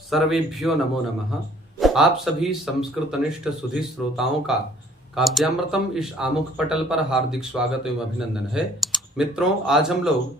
सर्वेभ्यो नमो नमः। आप सभी संस्कृतनिष्ठ सुधी श्रोताओं का काव्यामृतम इस आमुख पटल पर हार्दिक स्वागत एवं अभिनंदन है। मित्रों, आज हम लोग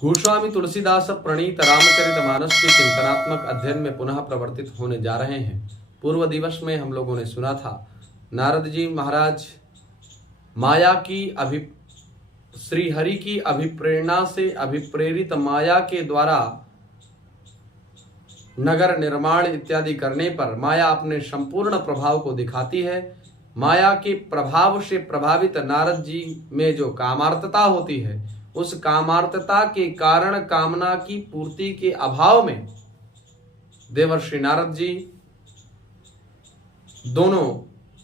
गोस्वामी तुलसीदास प्रणीत रामचरितमानस के चिंतनात्मक अध्ययन में पुनः प्रवर्तित होने जा रहे हैं। पूर्व दिवस में हम लोगों ने सुना था नारद जी महाराज माया की श्री हरि की अभिप्रेरणा से अभिप्रेरित माया के द्वारा नगर निर्माण इत्यादि करने पर माया अपने संपूर्ण प्रभाव को दिखाती है। माया के प्रभाव से प्रभावित नारद जी में जो कामार्थता होती है, उस कामार्थता के कारण कामना की पूर्ति के अभाव में देवर्षि नारद जी दोनों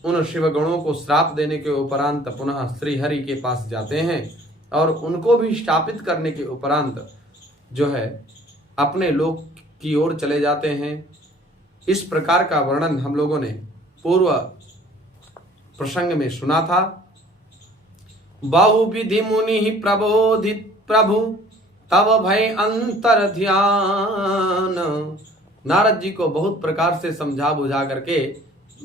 उन शिवगणों को श्राप देने के उपरांत पुनः श्री हरि के पास जाते हैं और उनको भी शापित करने के उपरांत जो है अपने लोक की ओर चले जाते हैं। इस प्रकार का वर्णन हम लोगों ने पूर्व प्रसंग में सुना था। बहुविधि मुनि प्रबोधित प्रभु तब भय अंतर ध्यान। नारद जी को बहुत प्रकार से समझा बुझा करके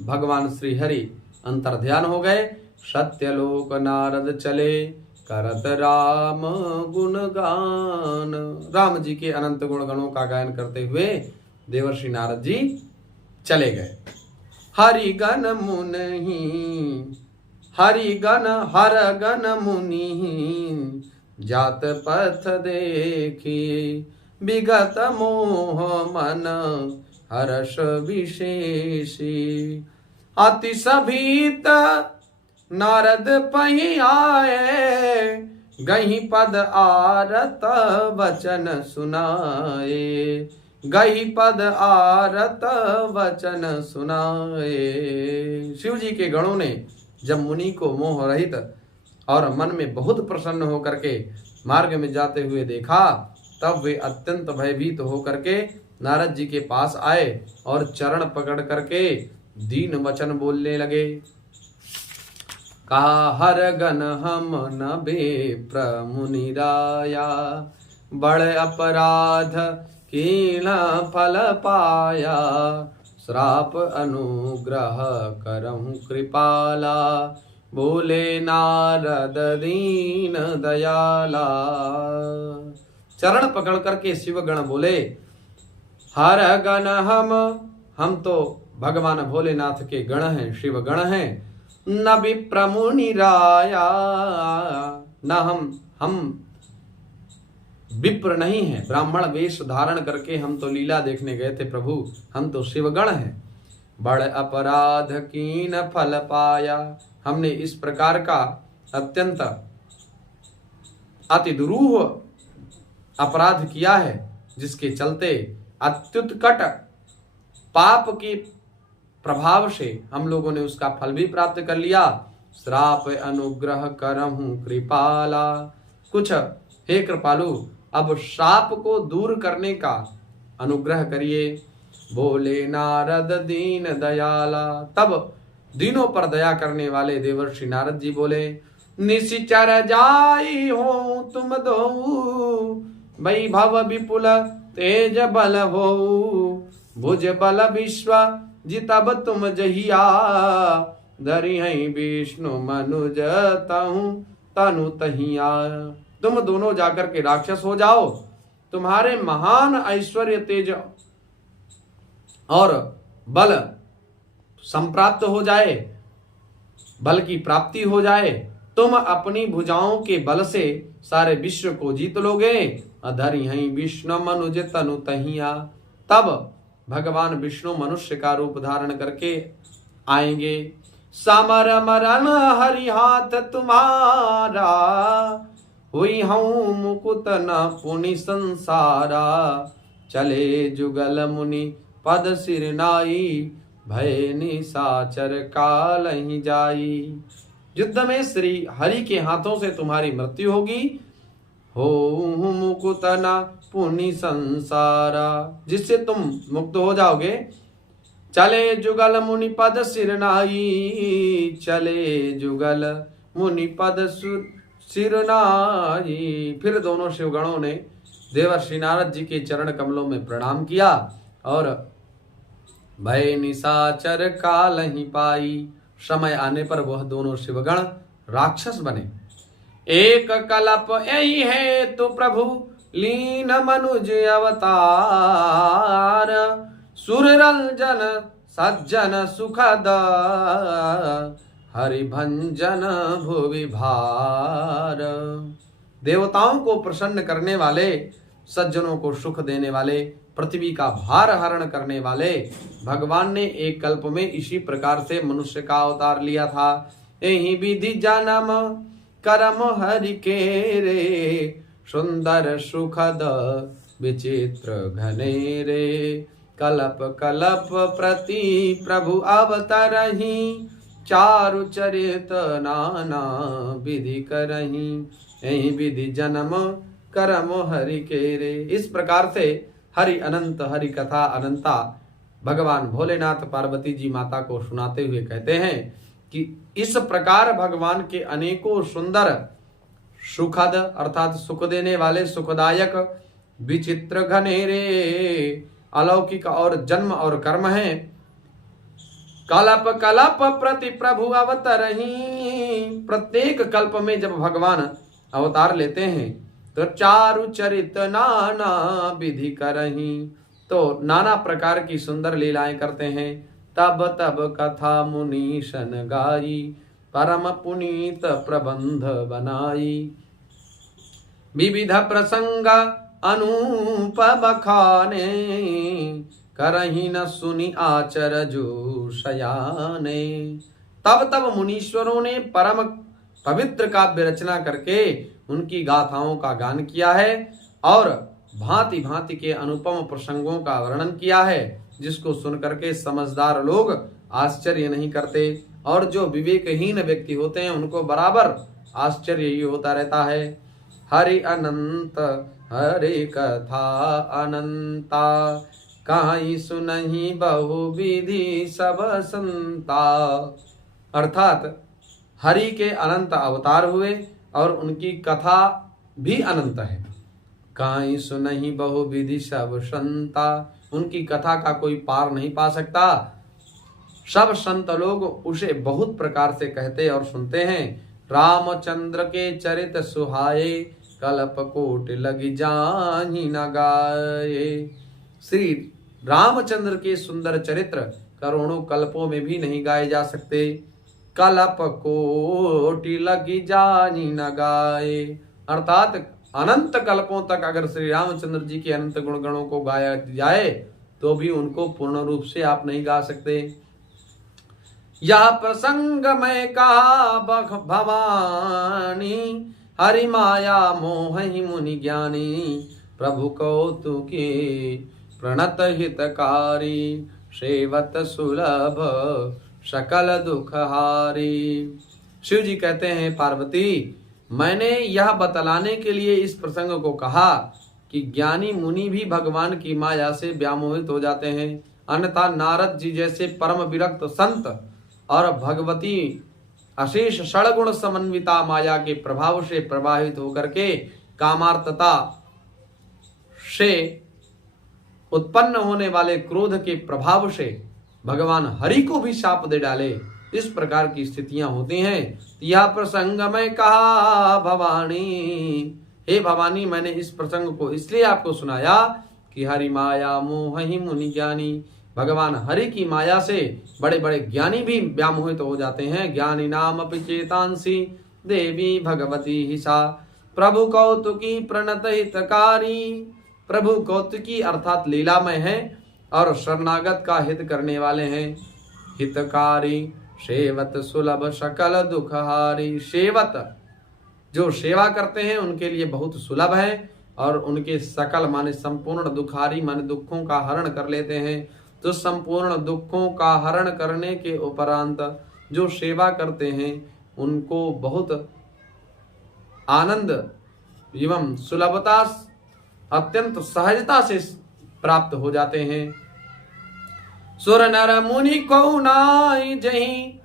भगवान श्री हरि अंतर ध्यान हो गए। सत्यलोक नारद चले करत राम गुणगान। राम जी के अनंत गुण गणों का गायन करते हुए देवर्षि नारद जी चले गए। हरि गण मुनि हर गण मुनि जात पथ देखी विगत मोह मन हर्ष विशेषी। अति सभीत नारद पही आए गही पद आरत वचन सुनाए। गही पद आरत वचन सुनाए। शिव जी के गणों ने जब मुनि को मोह रहित और मन में बहुत प्रसन्न होकर के मार्ग में जाते हुए देखा, तब वे अत्यंत भयभीत होकर के नारद जी के पास आए और चरण पकड़ करके दीन वचन बोलने लगे। कहा हर गण हम न बेप्र मुनि राया, बड़ अपराध कीन फल पाया। श्राप अनुग्रह करहु कृपाला, बोले नारद दीन दयाला। चरण पकड़ करके शिवगण बोले, हर गण हम तो भगवान भोलेनाथ के गण हैं, शिव गण हैं। न विप्र मुनि राया, न हम विप्र नहीं हैं, ब्राह्मण वेश धारण करके हम तो लीला देखने गए थे प्रभु, हम तो शिवगण हैं। बड़ अपराध कीन फल पाया, हमने इस प्रकार का अत्यंत अति दुरूह अपराध किया है, जिसके चलते अत्युत्कट पाप के प्रभाव से हम लोगों ने उसका फल भी प्राप्त कर लिया। श्राप अनुग्रह करहु कृपाला। कुछ हे कृपालु, अब श्राप को दूर करने का अनुग्रह करिए। बोले नारद दीन दयाला। तब दीनों पर दया करने वाले देवर्षि नारद जी बोले, निशिचर जाई हो तुम दो, वैभव विपुल तेज बल हो। भुज बल विश्व जितब तुम जहिया, धरि हैं विष्णु मनुज तनु तहिया। तुम दोनों जाकर के राक्षस हो जाओ, तुम्हारे महान ऐश्वर्य तेज और बल संप्राप्त हो जाए, बल की प्राप्ति हो जाए। तुम अपनी भुजाओं के बल से सारे विश्व को जीत लोगे। धरि हैं विष्णु मनुज तनु तहिया। तब भगवान विष्णु मनुष्य का रूप धारण करके आएंगे। समर मरण हरि हाथ तुम्हारा, हुई हूँ मुकुत न पुनि संसारा। चले जुगल मुनि पद सिर नाई, भय निशाचर काल ही जाई। युद्ध में श्री हरि के हाथों से तुम्हारी मृत्यु होगी। हो मुकुत न पुनि संसारा, जिससे तुम मुक्त हो जाओगे। चले जुगल मुनि पद सिर नाई, चले जुगल मुनि पद सिर नाई। फिर दोनों शिवगणों ने देवर्षि नारद जी के चरण कमलों में प्रणाम किया और भय निशाचर काल ही पाई। समय आने पर वह दोनों शिवगण राक्षस बने। एक कल्प यही है तो प्रभु लीन मनुज अवतार। सुररंजन सज्जन सुखद हरिभंजन भुवि भार। देवताओं को प्रसन्न करने वाले, सज्जनों को सुख देने वाले, पृथ्वी का भार हरण करने वाले भगवान ने एक कल्प में इसी प्रकार से मनुष्य का अवतार लिया था। यही विधि जन्म करम हरि के रे। सुंदर सुखद विचित्र घनेरे। कलप कलप प्रति प्रभु अवतरहि। चारु चरित नाना विधि करहि। यही विधि जन्म करम हरि के रे। इस प्रकार से हरि अनंत, हरि कथा अनंता भगवान भोलेनाथ पार्वती जी माता को सुनाते हुए कहते हैं कि इस प्रकार भगवान के अनेकों सुंदर, सुखद अर्थात सुख देने वाले, सुखदायक, विचित्र घनेरे, अलौकिक और जन्म और कर्म है। कल्प कल्प प्रति प्रभु अवतरहि। प्रत्येक कल्प में जब भगवान अवतार लेते हैं तो चारु चरित नाना विधि करहि, तो नाना प्रकार की सुंदर लीलाएं करते हैं। तब तब कथा मुनीशन गाई। परम पुनीत प्रबंध बनाई। विविध प्रसंग अनूप बखाने। करहि न सुनी आचर जो शयाने। तब तब मुनीश्वरों ने परम पवित्र काव्य रचना करके उनकी गाथाओं का गान किया है और भांति भांति के अनुपम प्रसंगों का वर्णन किया है, जिसको सुन करके समझदार लोग आश्चर्य नहीं करते और जो विवेकहीन व्यक्ति होते हैं उनको बराबर आश्चर्य ही होता रहता है। हरि अनंत हरि कथा अनंता। काई सुनहि बहु विधि सब संता। अर्थात हरि के अनंत अवतार हुए और उनकी कथा भी अनंत है। काई सुनहि बहु विधि सब संता। उनकी कथा का कोई पार नहीं पा सकता। सब संत लोग उसे बहुत प्रकार से कहते और सुनते हैं। रामचंद्र के चरित सुहाए। कल्प कोट लगी जाहि न गाए। श्री रामचंद्र के सुंदर चरित्र करोड़ों कल्पों में भी नहीं गाए जा सकते। कल्प कोटि लगी जानि न गाए। अर्थात अनंत कल्पों तक अगर श्री रामचंद्र जी के अनंत गुणगणों को गाया जाए तो भी उनको पूर्ण रूप से आप नहीं गा सकते। यह प्रसंग में कहा भवानी। हरि माया मोहि मुनि ज्ञानी। प्रभु कौतुके प्रणत हितकारी। सेवत सुलभ सकल दुख हारी। शिव जी कहते हैं, पार्वती, मैंने यह बतलाने के लिए इस प्रसंग को कहा कि ज्ञानी मुनि भी भगवान की माया से व्यामोहित हो जाते हैं, अन्यथा नारद जी जैसे परम विरक्त संत और भगवती अशेष षड़गुण समन्विता माया के प्रभाव से प्रभावित होकर के कामार्तता से उत्पन्न होने वाले क्रोध के प्रभाव से भगवान हरि को भी शाप दे डाले। इस प्रकार की स्थितियां होती हैं। यह प्रसंग में कहा भवानी। हे भवानी, मैंने इस प्रसंग को इसलिए आपको सुनाया कि हरि माया मोहि मुनि ज्ञानी। भगवान हरि की माया से बड़े बड़े ज्ञानी भी व्यामोहित हो जाते हैं। ज्ञानी नाम अपि चेतांसी देवी भगवती हिसा। प्रभु कौतुकी प्रणत हितकारी। प्रभु कौतुकी अर्थात लीलामय है और शरणागत का हित करने वाले हैं। हितकारी सेवत सुलभ सकल दुखहारी। सेवत जो सेवा करते हैं उनके लिए बहुत सुलभ है और उनके सकल माने संपूर्ण दुखारी माने दुखों का हरण कर लेते हैं। तो संपूर्ण दुखों का हरण करने के उपरांत जो सेवा करते हैं उनको बहुत आनंद एवं सुलभता अत्यंत सहजता से प्राप्त हो जाते हैं। सुर नर मुनि को नाहि जहि।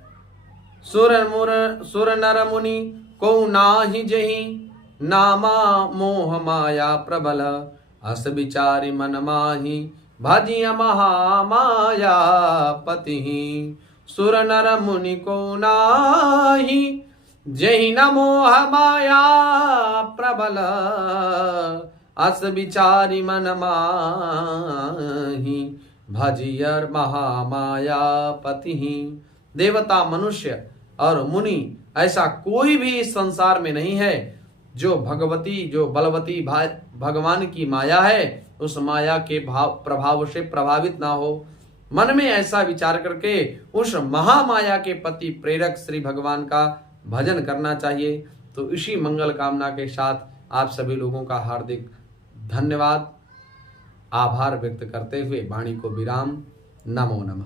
सुर नर मुनि को नाहि जहि। नामा मोह माया प्रबल। अस विचारि मन माहि भजिय महामाया पति सुर नर मुनि को नाही जहि न मोह माया प्रबल अस विचारी मन माही भजियर महामाया पति। देवता मनुष्य और मुनि ऐसा कोई भी इस संसार में नहीं है जो भगवती जो बलवती भगवान की माया है उस माया के प्रभाव से प्रभावित ना हो। मन में ऐसा विचार करके उस महामाया के पति प्रेरक श्री भगवान का भजन करना चाहिए। तो इसी मंगल कामना के साथ आप सभी लोगों का हार्दिक धन्यवाद आभार व्यक्त करते हुए वाणी को विराम। नमो नमः।